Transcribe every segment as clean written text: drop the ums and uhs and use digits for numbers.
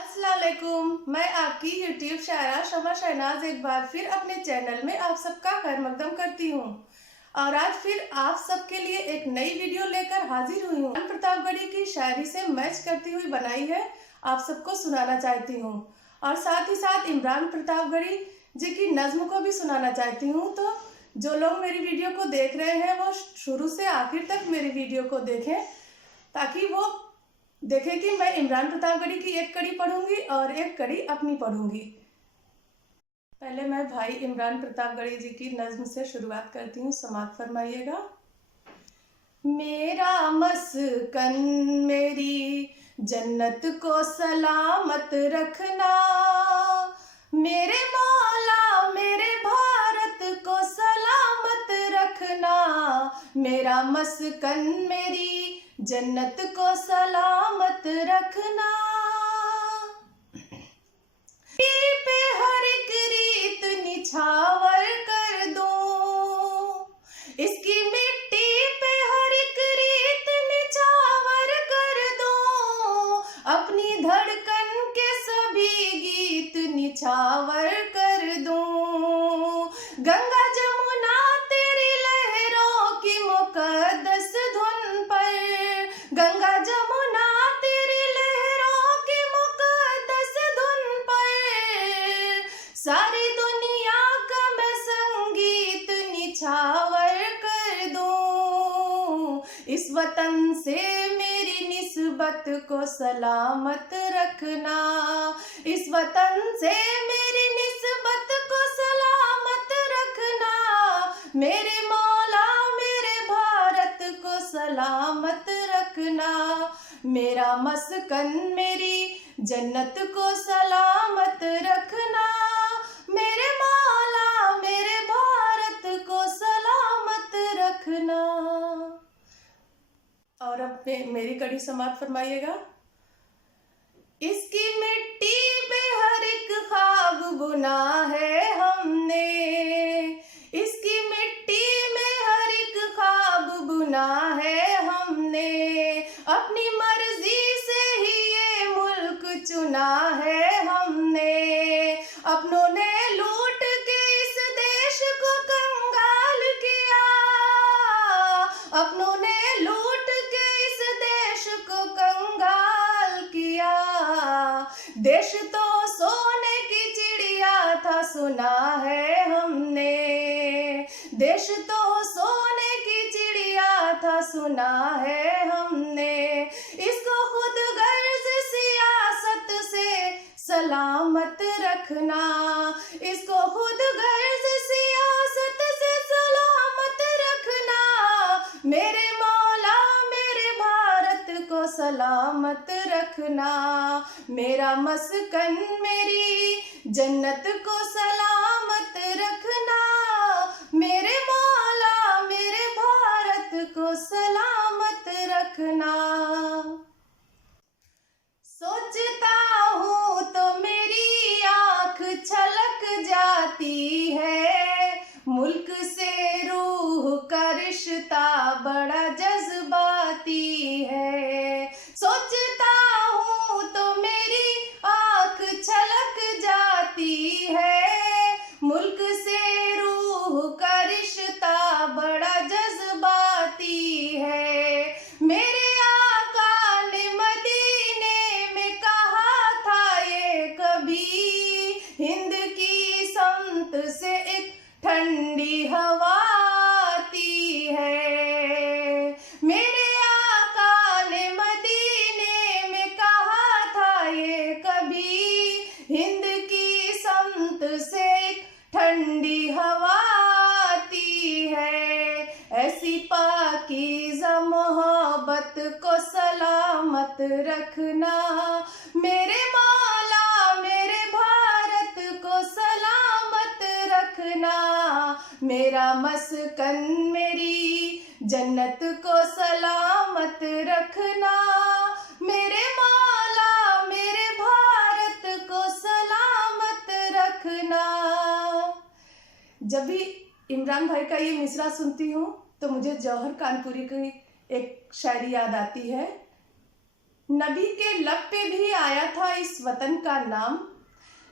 अस्सलाम वालेकुम। मैं आपकी यूट्यूब शायरा शमा शहनाज एक बार फिर अपने चैनल में आप सबका खैर मकदम करती हूँ और आज फिर आप सबके लिए एक नई वीडियो लेकर हाजिर हुई हूँ। प्रतापगढ़ी की शायरी से मैच करती हुई बनाई है, आप सबको सुनाना चाहती हूँ और साथ ही साथ इमरान प्रतापगढ़ी जी की नज्म को भी सुनाना चाहती हूँ। तो जो लोग मेरी वीडियो को देख रहे हैं वो शुरू से आखिर तक मेरी वीडियो को देखें ताकि वो देखें कि मैं इमरान प्रतापगढ़ी की एक कड़ी पढ़ूंगी और एक कड़ी अपनी पढ़ूंगी। पहले मैं भाई इमरान प्रतापगढ़ी जी की नज्म से शुरुआत करती हूँ, समाअत फरमाइएगा। मेरा मस्कन मेरी जन्नत को सलामत रखना, मेरे मौला मेरे भारत को सलामत रखना। मेरा मस्कन मेरी जन्नत को सलामत रखना। पे हर एक रीत निछावर कर दो, इसकी मिट्टी पे हर एक रीत निछावर कर दो। अपनी धड़कन के सभी गीत निछावर कर दो। गंगा जमुना तेरी लहरों की मुकद्दस धुन पर, गंगा जमुना तेरी लहरों की मुकद्दस धुन पर, सारी दुनिया का मैं संगीत निछावर कर दूं। इस वतन से मेरी निस्बत को सलामत रखना, इस वतन से मेरी निस्बत को सलामत रखना। मेरे मौला मेरे भारत को सलामत रखना। मेरा मस्कन मेरी जन्नत को सलामत रखना। मेरे मौला मेरे भारत को सलामत रखना। और अब मेरी कड़ी समाअत फरमाइएगा। इसकी मिट्टी पे हर एक ख्वाब बुना है हमने, इसकी मिट्टी में हर एक ख्वाब बुना है हमने। अपनी मर्जी से ही ये मुल्क चुना है हमने। अपनों ने लूट के इस देश को कंगाल किया, अपनों ने लूट के इस देश को कंगाल किया। देश तो सोने की चिड़िया था सुना है हमने, देश तो सोने की चिड़िया था सुना है हमने। इसको खुद गर्ज सियासत से सलामत रखना, इसको खुद गर्ज सियासत से सलामत रखना। मेरे मौला मेरे भारत को सलामत रखना। मेरा मस्कन मेरी जन्नत को सलामत रखना। मेरे मौला मेरे भारत को सलामत रखना। सोचता हूँ तो मेरी आँख छलक जाती है, मुल्क से रूह का रिश्ता बड़ा जज्बाती है। सोचता हूँ तो मेरी आँख छलक जाती है, मुल्क से रूह का रिश्ता बड़ा जज्बाती है। मेरे आका ने मदीने में कहा था ये कभी, हिंद की समत से एक ठंडी हवा आती है। मेरे आका ने मदीने में कहा था ये कभी, हिंद की समत से एक ठंडी हवा आती है। ऐसी पाकीज़ा मोहब्बत को सलामत रखना। मेरे मौला मेरे भारत को सलामत रखना। मेरा मस्कन मेरी जन्नत को सलामत रखना। मेरे मौला मेरे भारत को सलामत रखना। जब भी इमरान भाई का ये मिसरा सुनती हूँ तो मुझे जौहर कानपुरी की एक शायरी याद आती है। नबी के लब पे भी आया था इस वतन का नाम,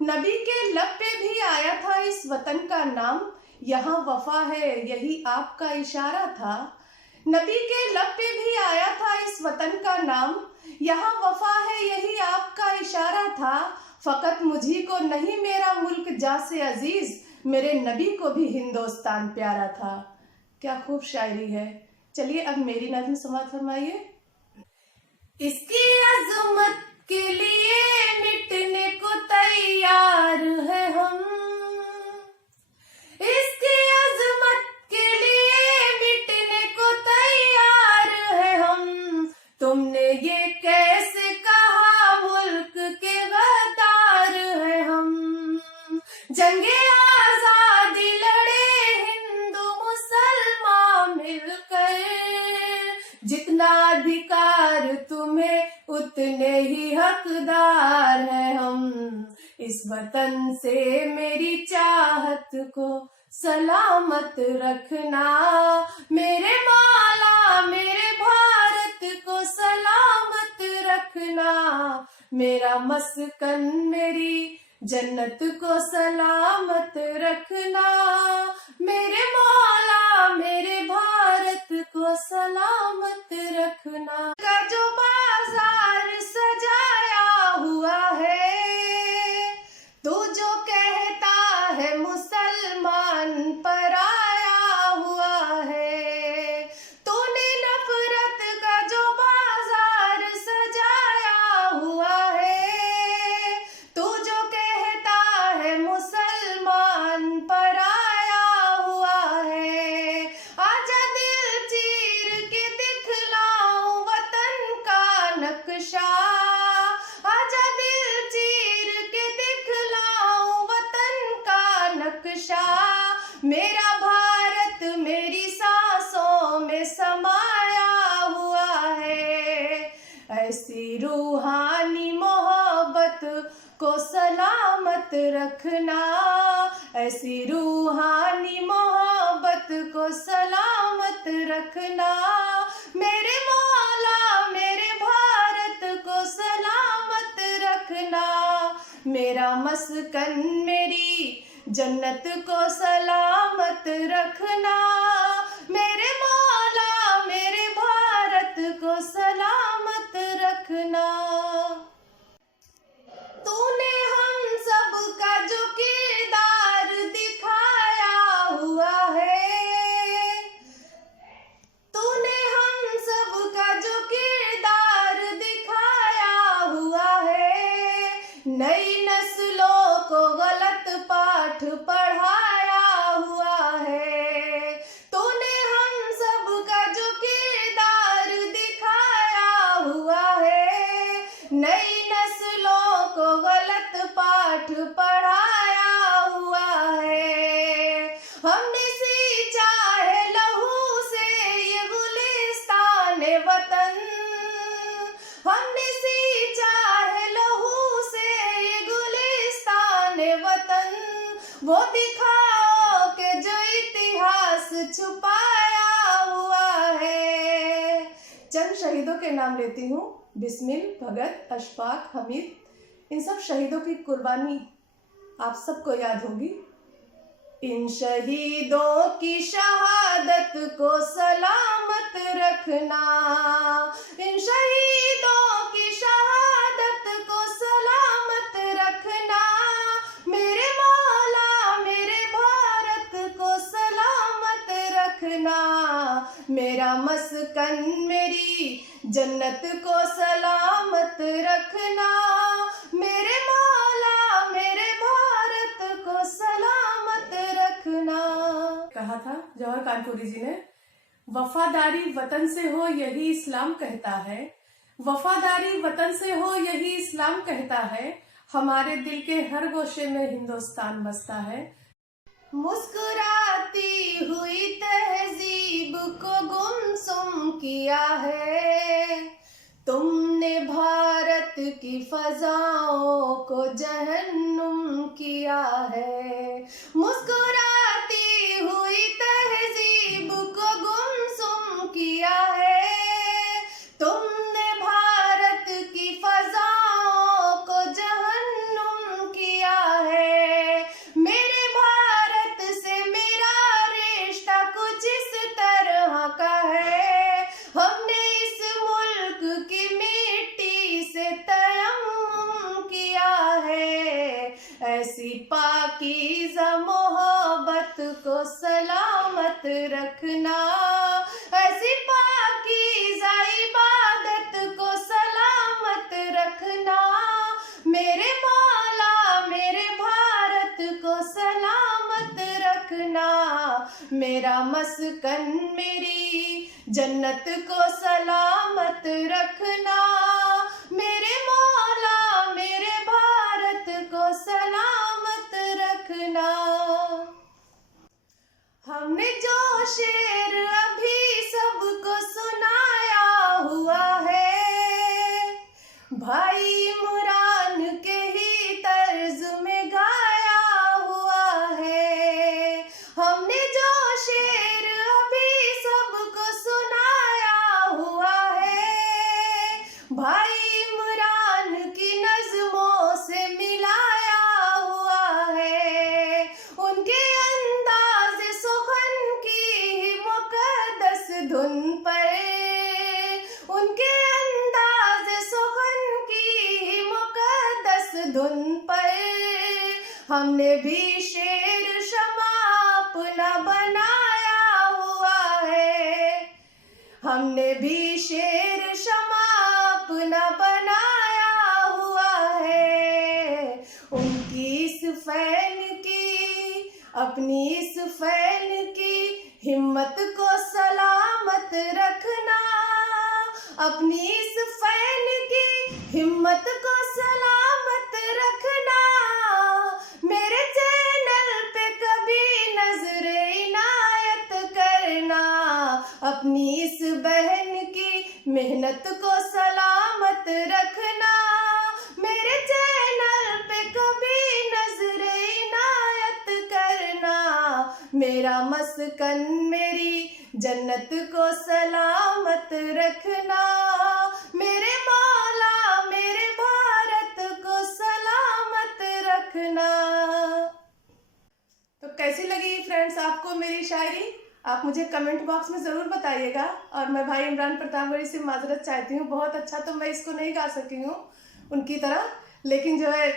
नबी के लब पे भी आया था इस वतन का नाम, यहाँ वफा है यही आपका इशारा था। नबी के लब पे भी आया था इस वतन का नाम, यहाँ वफा है यही आपका इशारा था। फकत मुझी को नहीं मेरा मुल्क जा से अजीज, मेरे नबी को भी हिंदुस्तान प्यारा था। क्या खूब शायरी है। चलिए अब मेरी नज़्म समाअत फरमाइए। इसकी अजमत के लिए मिटने को तैयार है हम, इसकी अजमत के लिए मिटने को तैयार है हम। तुमने ये कैसे कहा मुल्क के गद्दार है हम। जंगे आजादी लड़े हिंदू मुसलमान मिलकर, जितना अधिकार तुम्हें उतने ही हकदार है हम। इस वतन से मेरी चाहत को सलामत रखना, मेरे मौला मेरे भारत को सलामत रखना। मेरा मस्कन मेरी जन्नत को सलामत रखना, मेरे मौला मेरे भारत को सलामत रखना। का जो बाजार सजाया हुआ है, तू जो कहता है मुसलमान पर आया हुआ है। तूने नफरत का जो बाजार सजाया हुआ है, तू जो कहता है मुसलमान पर आया हुआ है। आजा दिल चीर के दिखलाऊं वतन का नक्शा, आजा दिल चीर के दिखलाऊं वतन का नक्शा। मेरा भारत मेरी सांसों में समाया हुआ है। ऐसी रूहानी मोहब्बत को सलामत रखना, ऐसी रूहानी मोहब्बत को सलामत रखना। मेरे मौला मेरे भारत को सलामत रखना, मेरा मस्कन मेरी जन्नत को सलामत रखना। मेरे मौला मेरे भारत को सलामत रखना। तूने हम सब का जो किरदार दिखाया हुआ है, तूने हम सब का जो किरदार दिखाया हुआ है। नई नस्लों को गलत पाठ पढ़ाया हुआ है। तूने हम सब का जो किरदार दिखाया हुआ है। नई नस्लों को गलत पाठ पढ़ाया हुआ है। हमने सींचा है लहू से ये गुलिस्तान वतन, हमने सींचा है लहू से ये गुलिस्तान वतन। वो दिखाओ कि जो इतिहास छुपाया हुआ है। चंद शहीदों के नाम लेती हूँ। बिस्मिल, भगत, अशफाक, हमीद। इन सब शहीदों की कुर्बानी आप सबको याद होगी। इन शहीदों की शहादत को सलामत रखना, इन शहीदों की शहादत को सलामत रखना। मेरे मौला मेरे भारत को सलामत रखना, मेरा मस्कन मेरी जन्नत को सलामत रखना। मेरे मौला मेरे भारत को सलामत रखना। कहा था जौहर कानपुरी जी ने, वफादारी वतन से हो यही इस्लाम कहता है, वफादारी वतन से हो यही इस्लाम कहता है। हमारे दिल के हर गोशे में हिंदुस्तान बसता है। मुस्कुराती हुई तहजीब को गुमसुम किया है, तुमने भारत की फजाओं को जहन्नुम किया है। मुस्कुराती हुई तहजीब को गुमसुम किया है, तुमने भारत रखना, ऐसी पाकीज़ा इबादत को सलामत रखना, मेरे मौला मेरे भारत को सलामत रखना, मेरा मस्कन मेरी जन्नत को सलामत रखना, मेरे मौला मेरे भारत को सलामत रखना। हमने जो शेर अभी सबको सुनाया हुआ है, भाई इमरान के ही तर्ज में गाया हुआ है। हमने जो शेर अभी सबको सुनाया हुआ है, भाई इमरान की नज़्मों से मिलाया हुआ है। उनके अंदाज़ सुखन की मुक़द्दस धुन पर, उनके अंदाज़ सुखन की मुक़द्दस धुन पर, हमने भी शेर शमा अपना बनाया हुआ है। हमने भी शेर शमा अपना बनाया हुआ है। उनकी इस फैल की, अपनी इस फैल की हिम्मत को सलामत रखना, अपनी इस फैल की हिम्मत को सलामत रखना, मेरे चैनल पे कभी नजर इनायत करना, अपनी इस बहन की मेहनत को सलामत रखना, मेरे चैनल पे कभी नजर इनायत करना, मेरा मस्कन मेरी जन्नत को सलामत रखना, मेरे मौला मेरे भारत को सलामत रखना। तो कैसी लगी फ्रेंड्स आपको मेरी शायरी? आप मुझे कमेंट बॉक्स में ज़रूर बताइएगा। और मैं भाई इमरान प्रतापगढ़ी से माजरत चाहती हूँ, बहुत अच्छा तो मैं इसको नहीं गा सकी हूँ उनकी तरह, लेकिन जो है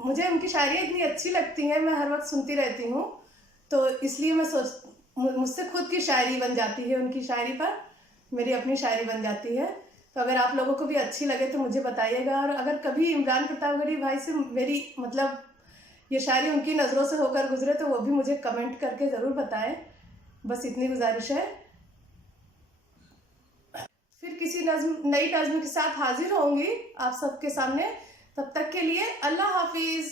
मुझे उनकी शायरियाँ इतनी अच्छी लगती हैं, मैं हर वक्त सुनती रहती हूँ, तो इसलिए मैं मुझसे खुद की शायरी बन जाती है, उनकी शायरी पर मेरी अपनी शायरी बन जाती है। तो अगर आप लोगों को भी अच्छी लगे तो मुझे बताइएगा। और अगर कभी इमरान प्रतापगढ़ी भाई से मेरी मतलब ये शायरी उनकी नज़रों से होकर गुजरे तो वो भी मुझे कमेंट करके ज़रूर बताएं। बस इतनी गुजारिश है। फिर किसी नई नज़्म के साथ हाजिर होंगी आप सबके सामने। तब तक के लिए अल्लाह हाफिज़।